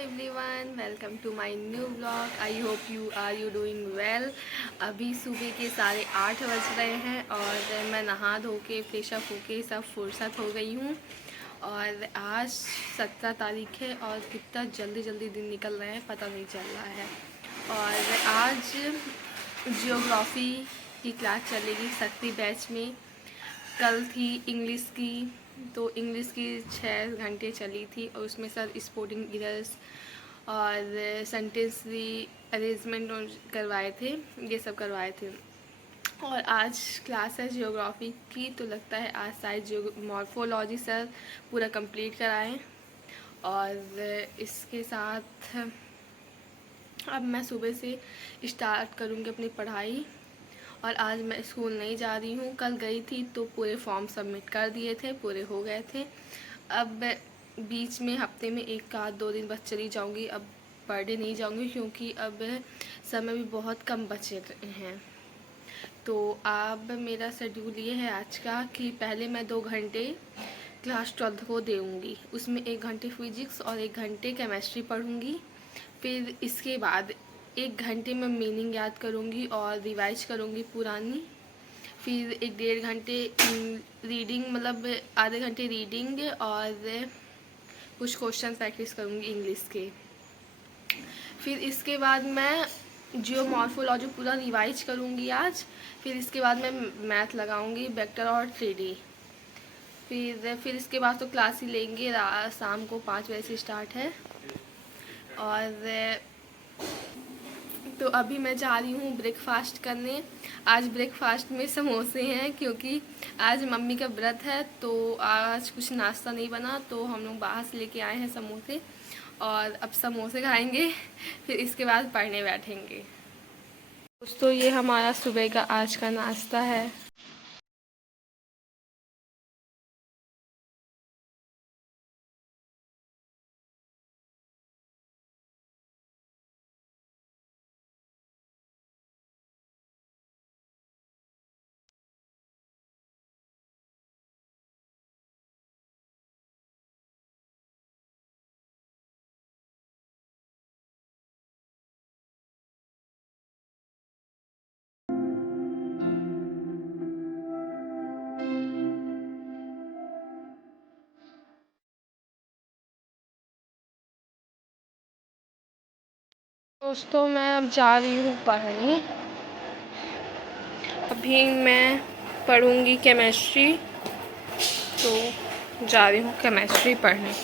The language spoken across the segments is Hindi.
Everyone, welcome to my new blog. I hope you doing well. अभी सुबह के 8:30 बज रहे हैं और मैं नहा धो के फ्रेशअप होके सब फुर्सत हो गई हूँ। और आज 17 तारीख है और कितना जल्दी जल्दी दिन निकल रहे हैं पता नहीं चल रहा है। और आज जियोग्राफी की क्लास चलेगी शक्ति बैच में। कल थी इंग्लिश की, तो इंग्लिश की 6 घंटे चली थी और उसमें सर स्पोर्टिंग इरर्स और सेंटेंस अरेंजमेंट करवाए थे, ये सब करवाए थे। और आज क्लास है जियोग्राफी की, तो लगता है आज शायद मॉर्फोलॉजी सर पूरा कंप्लीट कराएं। और इसके साथ अब मैं सुबह से स्टार्ट करूँगी अपनी पढ़ाई। और आज मैं स्कूल नहीं जा रही हूँ, कल गई थी तो पूरे फॉर्म सबमिट कर दिए थे, पूरे हो गए थे। अब बीच में हफ्ते में 1 आध 2 दिन बस चली जाऊँगी, अब पर डे नहीं जाऊँगी क्योंकि अब समय भी बहुत कम बचे हैं। तो अब मेरा शेड्यूल ये है आज का कि पहले मैं 2 घंटे क्लास 12 को देऊँगी, उसमें 1 घंटे फिजिक्स और 1 घंटे केमिस्ट्री पढ़ूँगी। फिर इसके बाद 1 घंटे में मीनिंग याद करूँगी और रिवाइज करूँगी पुरानी। फिर 1 डेढ़ घंटे रीडिंग, मतलब आधे घंटे रीडिंग और कुछ क्वेश्चन प्रैक्टिस करूँगी इंग्लिश के। फिर इसके बाद मैं जियो मॉर्फोलॉजी पूरा रिवाइज करूँगी आज। फिर इसके बाद मैं मैथ लगाऊँगी, वेक्टर और 3D। फिर इसके बाद तो क्लास ही लेंगे, शाम को 5 बजे से स्टार्ट है। और तो अभी मैं जा रही हूँ ब्रेकफास्ट करने। आज ब्रेकफास्ट में समोसे हैं क्योंकि आज मम्मी का व्रत है, तो आज कुछ नाश्ता नहीं बना, तो हम लोग बाहर से लेके आए हैं समोसे और अब समोसे खाएंगे। फिर इसके बाद पढ़ने बैठेंगे। दोस्तों, ये हमारा सुबह का आज का नाश्ता है। दोस्तों, मैं अब जा रही हूँ पढ़ने। अभी मैं पढ़ूँगी केमिस्ट्री, तो जा रही हूँ केमिस्ट्री पढ़ने।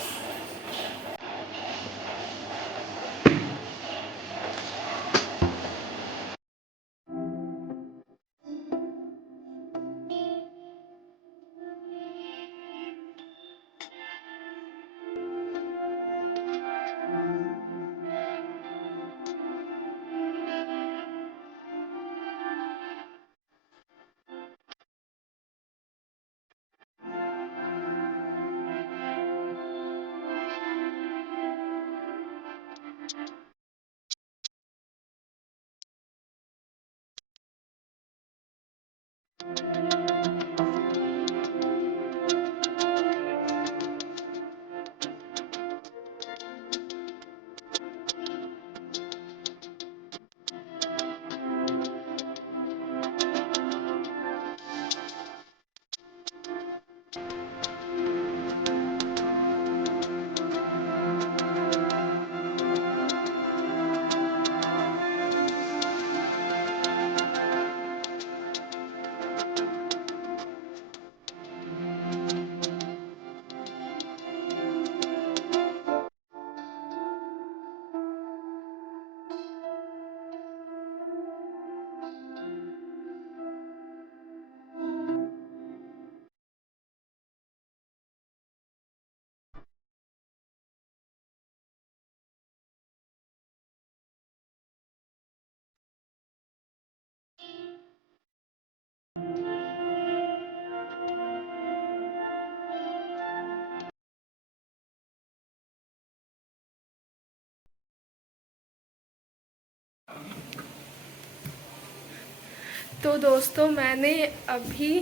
तो दोस्तों, मैंने अभी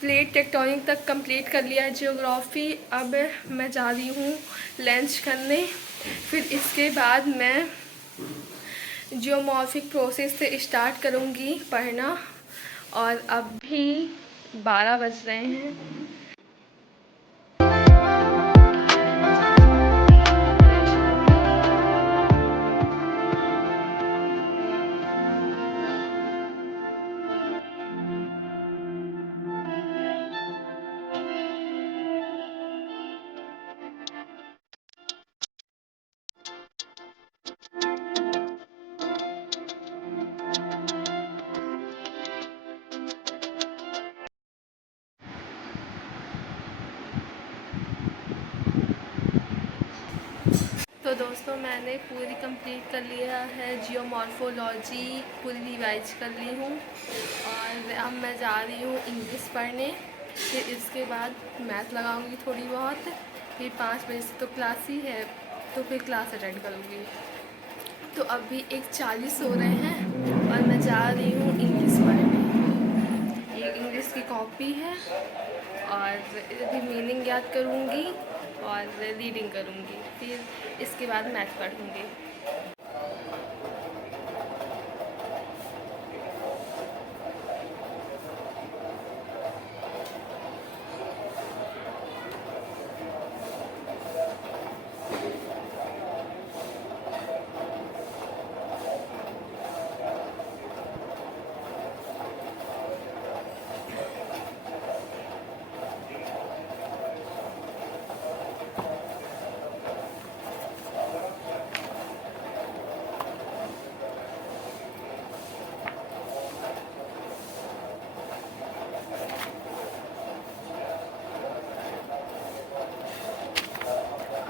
प्लेट टेक्टोनिक तक कंप्लीट कर लिया है जियोग्राफी। अब मैं जा रही हूँ लंच करने, फिर इसके बाद मैं जियोमॉर्फिक प्रोसेस से स्टार्ट करूँगी पढ़ना। और अभी 12 बज रहे हैं। तो दोस्तों मैंने पूरी कंप्लीट कर लिया है जियोमॉर्फोलॉजी, पूरी रिवाइज कर ली हूँ। और अब मैं जा रही हूँ इंग्लिश पढ़ने, फिर इसके बाद मैथ लगाऊंगी थोड़ी बहुत, फिर 5 बजे से तो क्लास ही है, तो फिर क्लास अटेंड करूँगी। तो अभी 1:40 हो रहे हैं और मैं जा रही हूँ इंग्लिश पढ़ने। ये इंग्लिश की कॉपी है और अभी मीनिंग याद करूँगी और रीडिंग करूँगी, फिर इसके बाद मैथ पढ़ूँगी।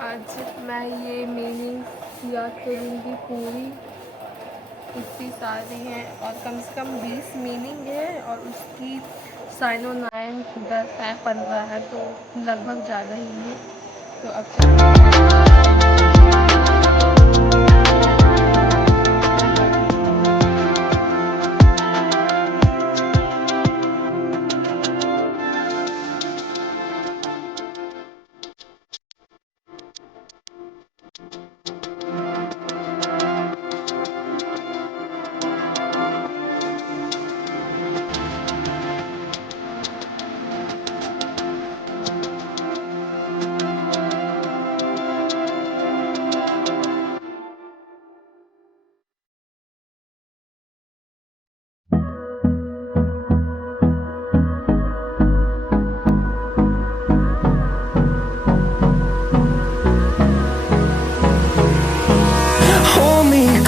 आज मैं ये मीनिंग याद करूँगी पूरी, इतनी सारी हैं और कम से कम 20 मीनिंग है और उसकी साइनो 9 10 है 15 है, तो लगभग ज़्यादा ही है। तो अब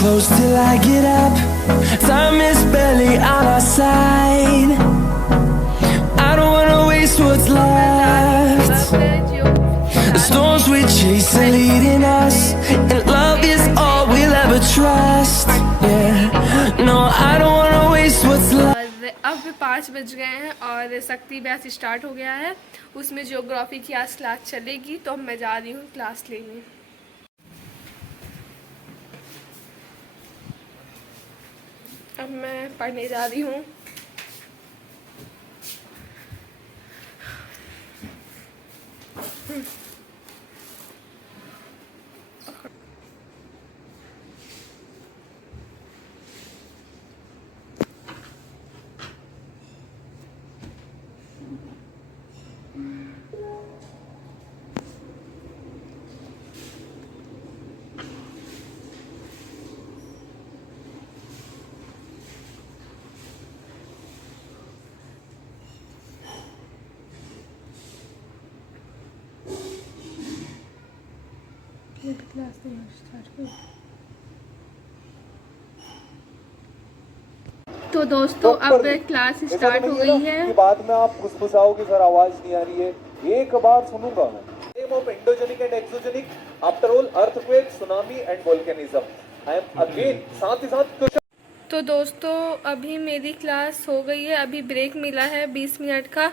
close till I get up. Time is barely on our side. I don't wanna waste what's left. The storms we chase are leading us, and love is all we'll ever trust. Yeah, no, I don't wanna waste what's left. अब 5 बज गए हैं और शक्ति बैच स्टार्ट हो गया है, उसमें जियोग्राफी की आज क्लास चलेगी, तो मैं जा रही हूँ क्लास लेने। अब मैं पढ़ने जा रही हूँ। Class start. तो दोस्तों अब क्लास स्टार्ट हो गई है। कि बाद में आप फुसफुसाओगे, सर आवाज नहीं आ रही है, एक बार सुनूंगा मैं। Name of endogenic and exogenic, after all earthquake, tsunami and volcanism. I am again साथ ही साथ। तो दोस्तों अभी मेरी क्लास हो गई है, अभी ब्रेक मिला है 20 मिनट का,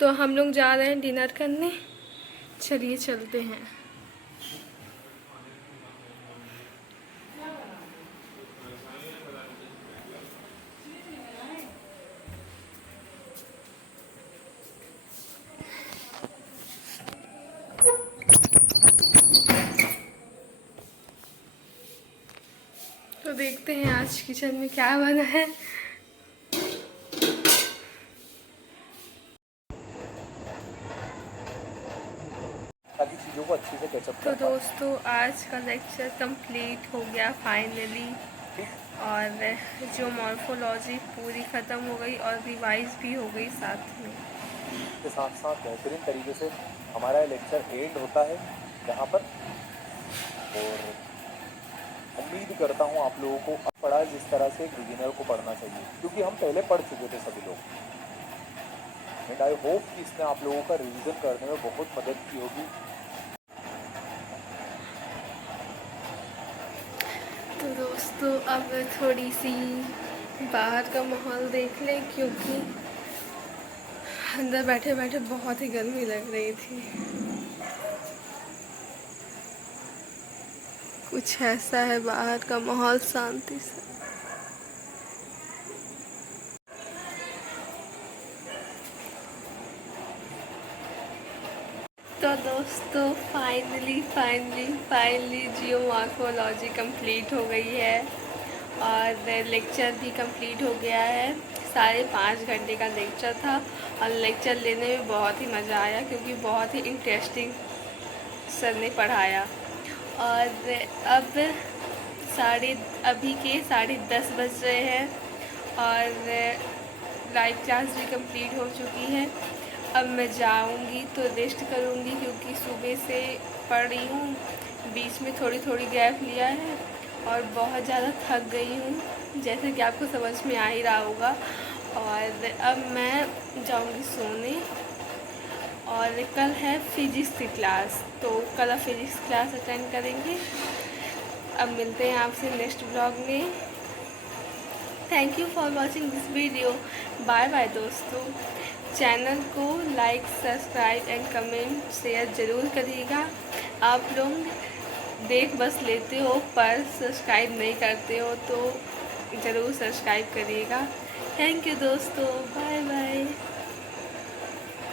तो हम लोग जा रहे हैं डिनर करने। चलिए चलते हैं। तो देखते हैं आज किचन में क्या बना है। ताकि चीज़ों को अच्छे से कैचअप तो कर पाए। दोस्तों आज का लेक्चर कंप्लीट हो गया फाइनली, और जो मॉर्फोलॉजी पूरी ख़त्म हो गई और रिवाइज भी हो गई साथ में। के साथ साथ बेहतरीन तरीके से हमारा लेक्चर एंड होता है यहाँ पर। और उम्मीद करता हूँ आप लोगों को अब पढ़ा जिस तरह से एक बिगिनर को पढ़ना चाहिए, क्योंकि हम पहले पढ़ चुके थे सभी लोग। एंड आई होप कि इसने आप लोगों का रिवीजन करने में बहुत मदद की होगी। तो दोस्तों अब थोड़ी सी बाहर का माहौल देख लें, क्योंकि अंदर बैठे बैठे बहुत ही गर्मी लग रही थी। कुछ ऐसा है बाहर का माहौल, शांति से। तो दोस्तों फाइनली जियोमॉर्फोलॉजी कंप्लीट हो गई है और लेक्चर भी कंप्लीट हो गया है। 5.5 घंटे का लेक्चर था और लेक्चर लेने में बहुत ही मज़ा आया, क्योंकि बहुत ही इंटरेस्टिंग सर ने पढ़ाया। और अब अभी के 10:30 बज रहे हैं और लाइव क्लास भी कंप्लीट हो चुकी है। अब मैं जाऊंगी तो रेस्ट करूंगी, क्योंकि सुबह से पढ़ रही हूँ, बीच में थोड़ी गैप लिया है और बहुत ज़्यादा थक गई हूँ, जैसे कि आपको समझ में आ ही रहा होगा। और अब मैं जाऊंगी सोने, और कल है फिजिक्स की क्लास, तो कल आप फिजिक्स क्लास अटेंड करेंगे। अब मिलते हैं आपसे नेक्स्ट ब्लॉग में। Thank you for watching this video. Bye bye दोस्तों। चैनल को like, subscribe and comment share ज़रूर करिएगा। आप लोग देख बस लेते हो पर सब्सक्राइब नहीं करते हो, तो ज़रूर सब्सक्राइब करिएगा। थैंक यू दोस्तों, बाय बाय।